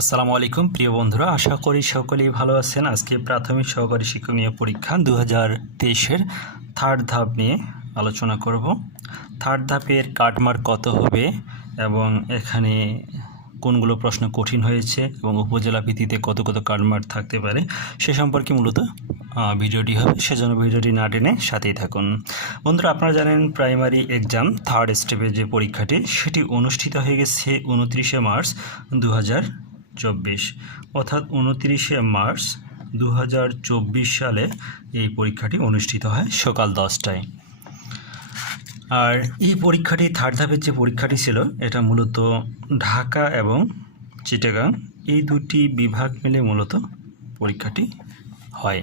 আসসালামু আলাইকুম, প্রিয় বন্ধুরা। আশা করি সকলেই ভালো আছেন। আজকে প্রাথমিক সহকারী শিক্ষক নিয়োগ পরীক্ষা দু হাজার তেইশের থার্ড ধাপ নিয়ে আলোচনা করব। থার্ড ধাপের কাটমার্ক কত হবে এবং এখানে কোনগুলো প্রশ্ন কঠিন হয়েছে এবং উপজেলা ভিত্তিতে কত কত কাটমার্ক থাকতে পারে সে সম্পর্কে মূলত ভিডিওটি হবে। সেজন্য ভিডিওটি না টেনে সাথেই থাকুন। বন্ধুরা, আপনারা জানেন প্রাইমারি এক্সাম থার্ড স্টেপের যে পরীক্ষাটি, সেটি অনুষ্ঠিত হয়ে গেছে উনত্রিশে মার্চ দু হাজার চব্বিশ। অর্থাৎ উনত্রিশে মার্চ দু হাজার চব্বিশ সালে এই পরীক্ষাটি অনুষ্ঠিত হয় সকাল দশটায়। আর এই পরীক্ষাটি থার্ড ধাপের যে পরীক্ষাটি ছিল, এটা মূলত ঢাকা এবং চিটাগাং, এই দুটি বিভাগ মিলে মূলত পরীক্ষাটি হয়।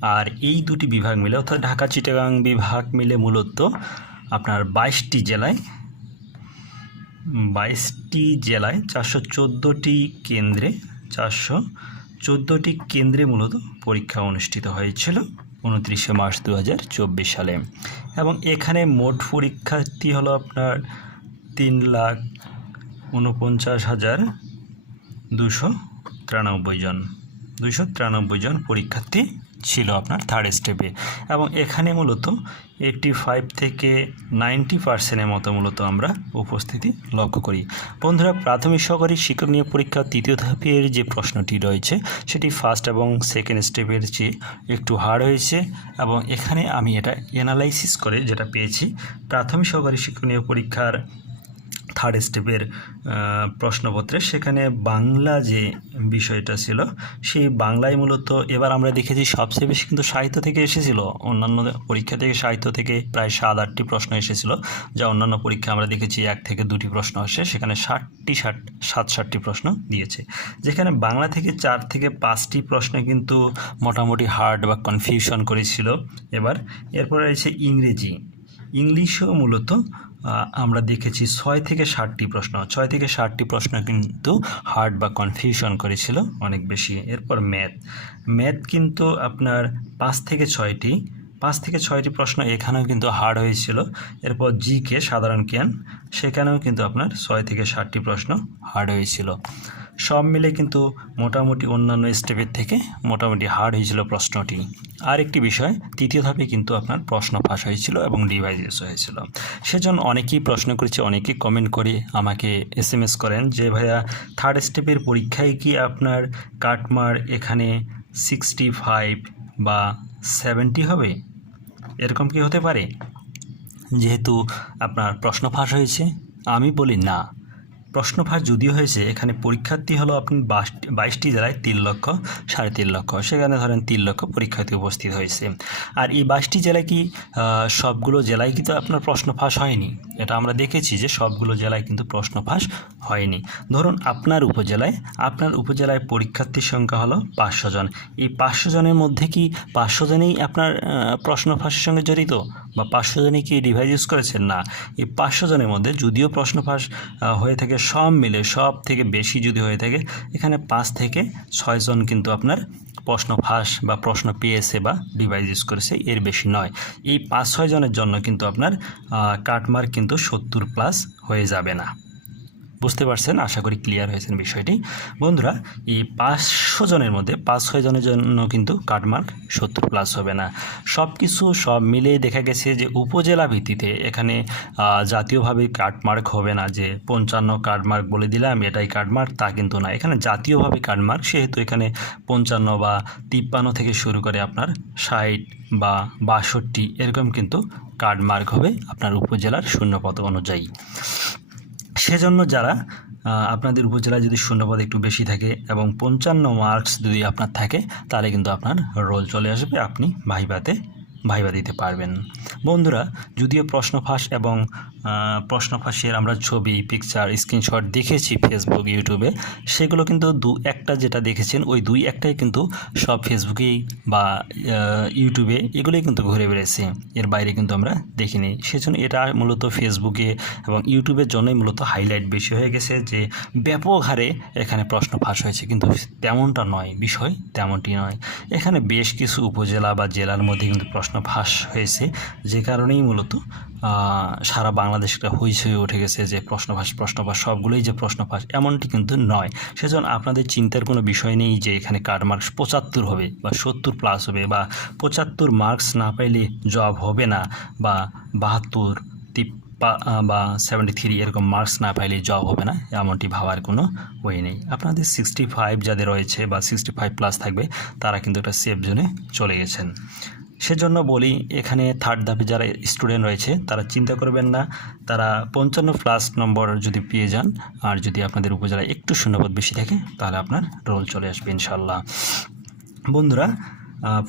আর এই দুটি বিভাগ মিলে, অর্থাৎ ঢাকা চিটাগাং বিভাগ মিলে মূলত আপনার বাইশটি জেলায় বাইশটি জেলায় চারশো চোদ্দোটি কেন্দ্রে, চারশো চোদ্দোটি কেন্দ্রে মূলত পরীক্ষা অনুষ্ঠিত হয়েছিল উনত্রিশে মার্চ দু চব্বিশ সালে। এবং এখানে মোট পরীক্ষার্থী হলো আপনার তিন লাখ উনপঞ্চাশ হাজার দুশো তিরানব্বই জন। দুশো তিরানব্বই জন পরীক্ষার্থী ছিল আপনার থার্ড স্টেপে এবং এখানে মূলত এইটটি ফাইভ থেকে নাইনটি পার্সেন্টের মতো মূলত আমরা উপস্থিতি লক্ষ্য করি। বন্ধুরা, প্রাথমিক সহকারী শিক্ষক নিয়োগ পরীক্ষার তৃতীয় ধাপের যে প্রশ্নটি রয়েছে, সেটি ফার্স্ট এবং সেকেন্ড স্টেপের চেয়ে একটু হার্ড হয়েছে এবং এখানে আমি এটা অ্যানালাইসিস করে যেটা পেয়েছি। প্রাথমিক সহকারী শিক্ষক নিয়োগ পরীক্ষার থার্ড স্টেপের প্রশ্নপত্রে। সেখানে বাংলা যে বিষয়টা ছিল, সেই বাংলায় মূলত এবার আমরা দেখেছি সবচেয়ে বেশি কিন্তু সাহিত্য থেকে এসেছিল। অন্যান্য পরীক্ষা থেকে সাহিত্য থেকে প্রায় সাত আটটি প্রশ্ন এসেছিল, যা অন্যান্য পরীক্ষা আমরা দেখেছি এক থেকে দুটি প্রশ্ন আসে, সেখানে ষাটটি ষাট, সাত ষাটটি প্রশ্ন দিয়েছে। যেখানে বাংলা থেকে চার থেকে পাঁচটি প্রশ্ন কিন্তু মোটামুটি হার্ড বা কনফিউশন করেছিল। এবার এরপরে রয়েছে ইংরেজি। ইংলিশেও মূলত আমরা দেখেছি ছয় থেকে ষাটটি প্রশ্ন। ছয় থেকে ষাটটি প্রশ্ন কিন্তু হার্ড বা কনফিউশন করেছিল, অনেক বেশি। এরপর ম্যাথ ম্যাথ কিন্তু আপনার পাঁচ থেকে ছয়টি পাঁচ থেকে ছয়টি প্রশ্ন এখানেও কিন্তু হার্ড হয়েছিল। এরপর জিকে সাধারণ জ্ঞান, সেখানেও কিন্তু আপনার ছয় থেকে ষাটটি প্রশ্ন হার্ড হয়েছিল। সব মিলে কিন্তু মোটামুটি অন্যান্য স্টেপের থেকে মোটামুটি হার্ড হয়েছিল প্রশ্নটি। আর একটি বিষয়, তৃতীয় ধাপে কিন্তু আপনার প্রশ্ন ফাঁস হয়েছিল এবং ডিভাইজেস হয়েছিল। সেজন্য অনেকেই প্রশ্ন করেছে অনেকেই কমেন্ট করে আমাকে এস এম এস করেন যে, ভাইয়া থার্ড স্টেপের পরীক্ষায় কি আপনার কাটমার এখানে সিক্সটি ফাইভ বা সেভেন্টি হবে? এরকম কি হতে পারে? যেহেতু আপনার প্রশ্ন ফাঁস হয়েছে, আমি বলি না। প্রশ্ন ফাঁস যদিও হয়েছে, এখানে পরীক্ষার্থী হলো আপনি বাইশ- বাইশটি জেলায় তিন লক্ষ, সাড়ে তিন লক্ষ, সেখানে ধরেন তিন লক্ষ পরীক্ষার্থী উপস্থিত হয়েছে। আর এই বাইশটি জেলায় কি সবগুলো জেলায় কি তো আপনার প্রশ্ন ফাঁস হয়নি? এটা আমরা দেখেছি যে সবগুলো জেলায় কিন্তু প্রশ্ন ফাঁস হয়নি। ধরুন আপনার উপজেলায় আপনার উপজেলায় পরীক্ষার্থীর সংখ্যা হলো পাঁচশো জন। এই পাঁচশো জনের মধ্যে কি পাঁচশো জনেই আপনার প্রশ্ন ফাঁসের সঙ্গে জড়িত? বা পাঁচশো জনই কি ডিভাইস ইউজ করেছেন? না। এই পাঁচশো জনের মধ্যে যদিও প্রশ্ন ফাঁস হয়ে থাকে, সব মিলে সব থেকে বেশি যদি হয়ে থাকে, এখানে পাঁচ থেকে ছয়জন কিন্তু আপনার প্রশ্ন ফাঁস বা প্রশ্ন পেয়েছে বা ডিভাইস ইউজ করেছে, এর বেশি নয়। এই পাঁচ ছয় জনের জন্য কিন্তু আপনার কাটমার্ক কিন্তু সত্তর প্লাস হয়ে যাবে না। বুঝতে পারছেন? আশা করি ক্লিয়ার হয়েছেন বিষয়টি। বন্ধুরা, এই পাঁচশো জনের মধ্যে পাঁচ ছয় জনের জন্য কিন্তু কাটমার্ক সত্তর প্লাস হবে না। সব কিছু সব মিলে দেখা গেছে যে উপজেলা ভিত্তিতে এখানে জাতীয়ভাবে কাটমার্ক হবে না। যে পঞ্চান্ন কাটমার্ক বলে দিলাম, এটাই কাটমার্ক তা কিন্তু না। এখানে জাতীয়ভাবে কাটমার্ক সেহেতু এখানে পঞ্চান্ন বা তিপ্পান্ন থেকে শুরু করে আপনার ষাট বা বাষট্টি, এরকম কিন্তু কার্ডমার্ক হবে আপনার উপজেলার শূন্যপদ অনুযায়ী। সেজন্য যারা আপনাদের উপজেলায় যদি শূন্যপদ একটু বেশি থাকে এবং পঞ্চান্ন মার্কস যদি আপনার থাকে, তাহলে কিন্তু আপনার রোল চলে আসবে। আপনি ভাইবাতে ভাইবা দিতে পারবেন। বন্ধুরা, যদিও প্রশ্ন ফাঁস এবং প্রশ্ন ফাঁসের আমরা ছবি পিকচার স্ক্রিনশট দেখেছি ফেসবুক ইউটিউবে সেগুলো কিন্তু দু একটা যেটা দেখেছেন, ওই দুই একটাই কিন্তু সব ফেসবুকেই বা ইউটিউবে এগুলোই কিন্তু ঘুরে বেড়েছে এর বাইরে কিন্তু আমরা দেখিনি। সেজন্য এটা মূলত ফেসবুকে এবং ইউটিউবের জন্যই মূলত হাইলাইট বেশি হয়ে গেছে যে, ব্যাপক হারে এখানে প্রশ্ন ফাঁস হয়েছে। কিন্তু তেমনটা নয়, বিষয় তেমনটি নয়। এখানে বেশ কিছু উপজেলা বা জেলার মধ্যে কিন্তু প্রশ্ন ফাঁস হয়েছে, যে কারণেই মূলত সারা বাংলাদেশ একটা হইচই উঠে গেছে যে প্রশ্নভাস প্রশ্নভাস সবগুলোই যে প্রশ্নভাস এমনটি কিন্তু নয়। সেজন্য আপনাদের চিন্তার কোনো বিষয় নেই যে এখানে কাট মার্কস পঁচাত্তর হবে বা সত্তর প্লাস হবে বা পঁচাত্তর মার্কস না পাইলে জব হবে না বা বাহাত্তর বা সেভেন্টি থ্রি এরকম মার্কস না পাইলে জব হবে না, এমনটি ভাবার কোনো ওয়ে নেই। আপনাদের সিক্সটি ফাইভ যাদের রয়েছে বা সিক্সটি ফাইভ প্লাস থাকবে, তারা কিন্তু একটা সেফ জোনে চলে গেছেন। সেজন্য বলি, এখানে থার্ড ধাপে যারা স্টুডেন্ট রয়েছে, তারা চিন্তা করবেন না। তারা পঞ্চান্ন প্লাস নম্বর যদি পেয়ে যান, আর যদি আপনাদের উপজেলায় একটু শূন্যপদ বেশি থাকে, তাহলে আপনার রোল চলে আসবে ইনশাল্লাহ বন্ধুরা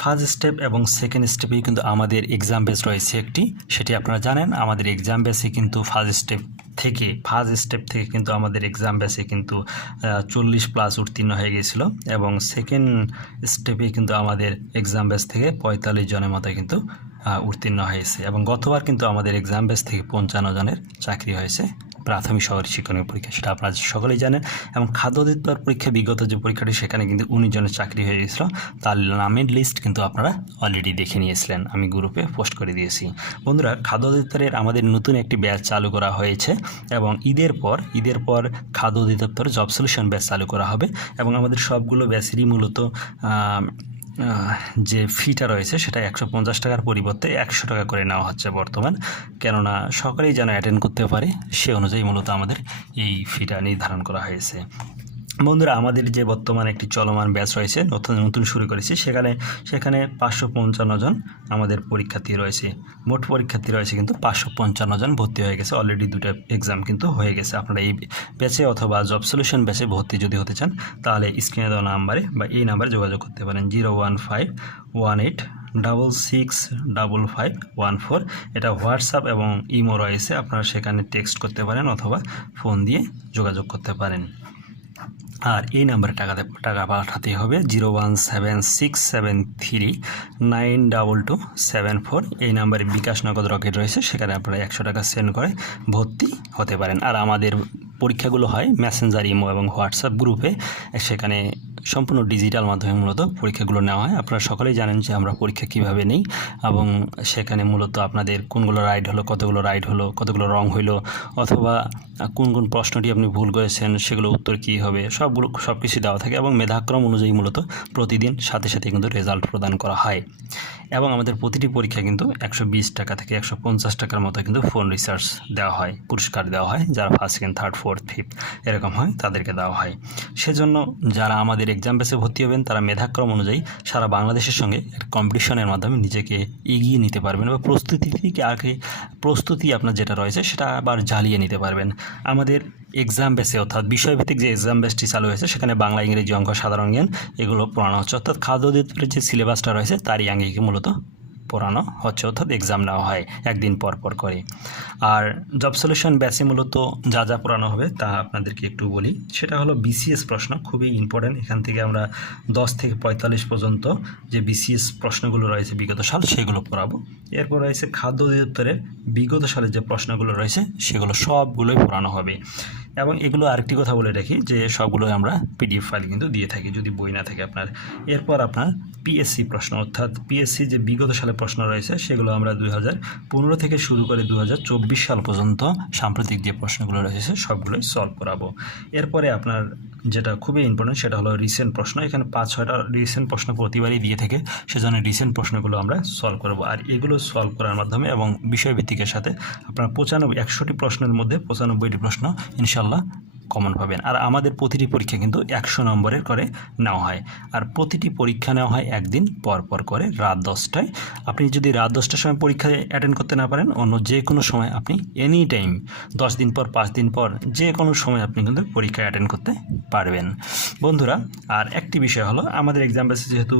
ফার্স্ট স্টেপ এবং সেকেন্ড স্টেপে কিন্তু আমাদের এক্সাম বেস রয়েছে একটি, সেটি আপনারা জানেন। আমাদের এক্সাম বেসে কিন্তু ফার্স্ট স্টেপ থেকে ফার্স্ট স্টেপ থেকে কিন্তু আমাদের এক্সাম বেসে কিন্তু চল্লিশ প্লাস উত্তীর্ণ হয়ে গিয়েছিল এবং সেকেন্ড স্টেপে কিন্তু আমাদের এক্সাম বেস থেকে পঁয়তাল্লিশ জনের মতো কিন্তু উত্তীর্ণ হয়েছে এবং গতবার কিন্তু আমাদের এক্সাম বেস থেকে পঞ্চান্ন জনের চাকরি হয়েছে। প্রাথমিক শহর শিক্ষণীয় পরীক্ষা, সেটা আপনারা সকলেই জানেন। এবং খাদ্য অধিদপ্তর পরীক্ষা, বিগত যে পরীক্ষাটি, সেখানে কিন্তু উনিশ জনের চাকরি হয়ে গেছিল তার নামের লিস্ট কিন্তু আপনারা অলরেডি দেখে নিয়েছিলেন। আমি গ্রুপে পোস্ট করে দিয়েছি। বন্ধুরা, খাদ্য অধিদপ্তরের আমাদের নতুন একটি ব্যাচ চালু করা হয়েছে এবং ঈদের পর ঈদের পর খাদ্য অধিদপ্তর জব সলিউশন ব্যাচ চালু করা হবে এবং আমাদের সবগুলো ব্যাচেরই মূলত যে ফিটা রয়েছে সেটা একশো পঞ্চাশ টাকার পরিবর্তে একশো টাকা করে নেওয়া হচ্ছে বর্তমান। কেননা সকলেই যেন অ্যাটেন্ড করতে পারে, সে অনুযায়ী মূলত আমাদের এই ফিটা নির্ধারণ করা হয়েছে। বন্ধুরা, আমাদের যে বর্তমানে একটি চলমান ব্যাচ রয়েছে, নতুন নতুন শুরু করেছি, সেখানে সেখানে পাঁচশো পঞ্চান্ন জন আমাদের পরীক্ষার্থী রয়েছে। মোট পরীক্ষার্থী রয়েছে কিন্তু পাঁচশো পঞ্চান্ন জন ভর্তি হয়ে গেছে। অলরেডি দুটো এক্সাম কিন্তু হয়ে গেছে। আপনারা এই ব্যাচে অথবা জব সলিউশন ব্যাচে ভর্তি যদি হতে চান, তাহলে স্ক্রিনে দেওয়া নাম্বারে বা এই নাম্বারে যোগাযোগ করতে পারেন। Zero one five one eight double six double five one four এটা হোয়াটসঅ্যাপ এবং ইমো রয়েছে। আপনারা সেখানে টেক্সট করতে পারেন অথবা ফোন দিয়ে যোগাযোগ করতে পারেন। আর এই নাম্বারে টাকাতে টাকা পাঠাতে হবে zero one seven six seven three nine double two seven four. এই নাম্বারে বিকাশ নগদ রকেট রয়েছে, সেখানে আপনারা একশো টাকা সেন্ড করে ভর্তি হতে পারেন। আর আমাদের পরীক্ষাগুলো হয় মেসেঞ্জার, ইমো এবং হোয়াটসঅ্যাপ গ্রুপে, সেখানে সম্পূর্ণ ডিজিটাল মাধ্যমে মূলত পরীক্ষাগুলো নেওয়া হয়। আপনারা সকলেই জানেন যে আমরা পরীক্ষা কীভাবে নেই এবং সেখানে মূলত আপনাদের কোনগুলো রাইট হলো, কতগুলো রাইট হলো, কতগুলো রং হইল, অথবা কোন কোন প্রশ্নটি আপনি ভুল করেছেন, সেগুলো উত্তর কী হবে, সবগুলো সব কিছু দেওয়া থাকে এবং মেধাক্রম অনুযায়ী মূলত প্রতিদিন সাথে সাথে কিন্তু রেজাল্ট প্রদান করা হয়। এবং আমাদের প্রতিটি পরীক্ষা কিন্তু একশো বিশ টাকা থেকে একশো পঞ্চাশ টাকার মতো কিন্তু ফোন রিসার্চ দেওয়া হয়, পুরস্কার দেওয়া হয়, যারা first second third fourth fifth এরকম হয় তাদেরকে দেওয়া হয়। সেজন্য যারা আমাদের এক্সাম বেসে ভর্তি হবেন, তারা মেধাক্রম অনুযায়ী সারা বাংলাদেশের সঙ্গে কম্পিটিশনের মাধ্যমে নিজেকে এগিয়ে নিতে পারবেন বা প্রস্তুতি থেকে আগে প্রস্তুতি আপনার যেটা রয়েছে সেটা আবার জ্বালিয়ে নিতে পারবেন। আমাদের এক্সাম বেসে অর্থাৎ বিষয়ভিত্তিক যে এক্সাম বেসটি চালু হয়েছে, সেখানে বাংলা, ইংরেজি অঙ্ক, সাধারণ জ্ঞান এগুলো পড়ানো হচ্ছে। অর্থাৎ খাদ্য অধিদপ্তরের যে সিলেবাসটা রয়েছে, তারই আঙ্গিকে মূলত পড়ানো হচ্ছে অর্থাৎ এক্সাম নেওয়া হয় একদিন পর পর করে। আর জব সলিউশন ব্যাচে মূলত যা যা পড়ানো হবে তা আপনাদেরকে একটু বলি। সেটা হলো বিসিএস প্রশ্ন, খুবই ইম্পর্ট্যান্ট এখান থেকে আমরা দশ থেকে পঁয়তাল্লিশ পর্যন্ত যে বিসিএস প্রশ্নগুলো রয়েছে বিগত সাল, সেগুলো পড়াবো। এরপর রয়েছে খাদ্য অধিদপ্তরের বিগত সালের যে প্রশ্নগুলো রয়েছে, সেগুলো সবগুলোই পড়ানো হবে। এবং এগুলো আরেকটি কথা বলে রাখি যে সবগুলো আমরা পিডিএফ ফাইল কিন্তু দিয়ে থাকি, যদি বই না থাকে আপনার। এরপর আপনার পিএসসি প্রশ্ন, অর্থাৎ পিএসসি যে বিগত সালে প্রশ্ন রয়েছে, সেগুলো আমরা দুই হাজার পনেরো থেকে শুরু করে দু হাজার চব্বিশ সাল পর্যন্ত সাম্প্রতিক যে প্রশ্নগুলো রয়েছে সবগুলোই সলভ করাবো। এরপরে আপনার যেটা খুবই ইম্পর্টেন্ট সেটা হলো রিসেন্ট প্রশ্ন। এখানে পাঁচ, ছয়টা রিসেন্ট প্রশ্ন প্রতিবারই দিয়ে থাকে, সেজন্য রিসেন্ট প্রশ্নগুলো আমরা সলভ করব। আর এগুলো সলভ করার মাধ্যমে এবং বিষয়ভিত্তিকের সাথে আপনার পঁচানব্বই, একশোটি প্রশ্নের মধ্যে পঁচানব্বইটি প্রশ্ন ইনশাল্লাহ কমন পাবেন। আর আমাদের প্রতিটি পরীক্ষা কিন্তু একশো নম্বরের করে নেওয়া হয়। আর প্রতিটি পরীক্ষা নেওয়া হয় একদিন পর পর করে রাত দশটায়। আপনি যদি রাত দশটার সময় পরীক্ষায় অ্যাটেন্ড করতে না পারেন, অন্য যে কোনো সময় আপনি এনি টাইম দশ দিন পর, পাঁচ দিন পর, যে কোনো সময় আপনি কিন্তু পরীক্ষায় অ্যাটেন্ড করতে পারবেন। বন্ধুরা, আর একটি বিষয় হলো, আমাদের এক্সাম যেহেতু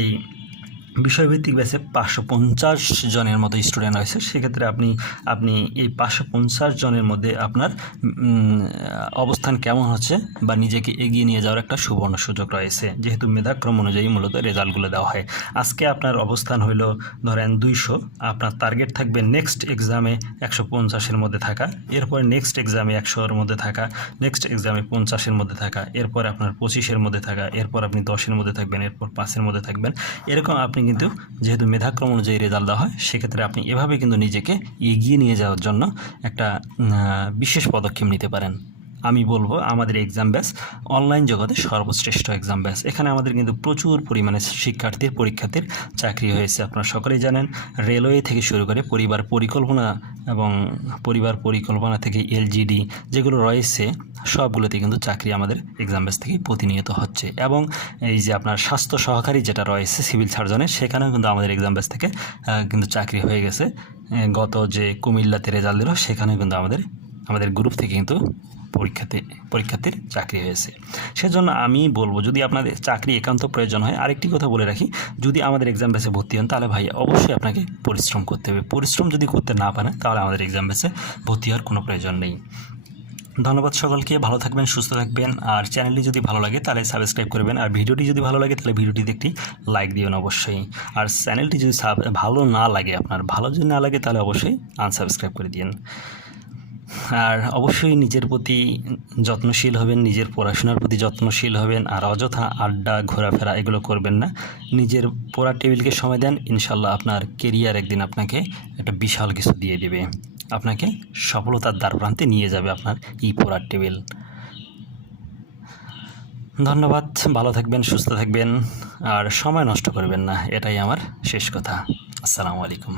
এই বিষয়ভিত্তিক ব্যাচে পাঁচশো পঞ্চাশ জনের মতো স্টুডেন্ট রয়েছে। সেক্ষেত্রে আপনি আপনি এই পাঁচশো পঞ্চাশ জনের মধ্যে আপনার অবস্থান কেমন হচ্ছে বা নিজেকে এগিয়ে নিয়ে যাওয়ার একটা সুবর্ণ সুযোগ রয়েছে। যেহেতু মেধাক্রম অনুযায়ী মূলত রেজাল্টগুলো দেওয়া হয়। আজকে আপনার অবস্থান হইল ধরেন দুইশো। আপনার টার্গেট থাকবে নেক্সট এক্সামে একশো পঞ্চাশের মধ্যে থাকা। এরপরে নেক্সট এক্সামে একশোর মধ্যে থাকা। নেক্সট এক্সামে পঞ্চাশের মধ্যে থাকা। এরপর আপনার পঁচিশের মধ্যে থাকা। এরপর আপনি দশের মধ্যে থাকবেন। এরপর পাঁচের মধ্যে থাকবেন। এরকম আপনি আপনি কিন্তু যেহেতু মেধাক্রম অনুযায়ী রেজাল্ট দেওয়া হয়, সেক্ষেত্রে আপনি এভাবে কিন্তু নিজেকে এগিয়ে নিয়ে যাওয়ার জন্য একটা বিশেষ পদক্ষেপ নিতে পারেন। আমি বলব আমাদের এক্সাম ব্যাস অনলাইন জগতে সর্বশ্রেষ্ঠ এক্সাম ব্যাস এখানে আমাদের কিন্তু প্রচুর পরিমাণে শিক্ষার্থীর, পরীক্ষার্থীর চাকরি হয়েছে, আপনারা সকলেই জানেন। রেলওয়ে থেকে শুরু করে পরিবার পরিকল্পনা এবং পরিবার পরিকল্পনা থেকে এলজিডি যেগুলো রয়েছে, সবগুলোতে কিন্তু চাকরি আমাদের এক্সাম ব্যাস থেকে প্রতিনিয়ত হচ্ছে। এবং এই যে আপনার স্বাস্থ্য সহকারী যেটা রয়েছে সিভিল সার্জনের সেখানেও কিন্তু আমাদের এক্সাম ব্যাস থেকে কিন্তু চাকরি হয়ে গেছে। গত যে কুমিল্লাতে রেজাল্ট দিল, সেখানেও কিন্তু আমাদের আমাদের গ্রুপ থেকে কিন্তু পরীক্ষাতে পরীক্ষার্থীর চাকরি হয়েছে। সেজন্য আমি বলব, যদি আপনাদের চাকরি একান্ত প্রয়োজন হয়, আরেকটি কথা বলে রাখি, যদি আমাদের এক্সাম বেসে ভর্তি হন, তাহলে ভাই অবশ্যই আপনাকে পরিশ্রম করতে হবে। পরিশ্রম যদি করতে না পারেন, তাহলে আমাদের এক্সাম বেসে ভর্তি হওয়ার কোনো প্রয়োজন নেই। ধন্যবাদ সকলকে, ভালো থাকবেন, সুস্থ থাকবেন, আর চ্যানেলটি যদি ভালো লাগে, তাহলে সাবস্ক্রাইব করবেন, আর ভিডিওটি যদি ভালো লাগে, তাহলে ভিডিওটিতে একটি লাইক দিবেন অবশ্যই। আর চ্যানেলটি যদি ভালো না লাগে, আপনার ভালো যদি না লাগে, তাহলে অবশ্যই আনসাবস্ক্রাইব করে দিন আর অবশ্যই নিজের প্রতি যত্নশীল হবেন, নিজের পড়াশোনার প্রতি যত্নশীল হবেন, আর অযথা আড্ডা, ঘোরাফেরা এগুলো করবেন না। নিজের পড়ার টেবিলকে সময় দেন ইনশাল্লাহ আপনার কেরিয়ার একদিন আপনাকে একটা বিশাল কিছু দিয়ে দেবে। আপনাকে সফলতার দ্বার প্রান্তে নিয়ে যাবে আপনার ই পড়ার টেবিল। ধন্যবাদ, ভালো থাকবেন, সুস্থ থাকবেন, আর সময় নষ্ট করবেন না, এটাই আমার শেষ কথা। আসসালামু আলাইকুম।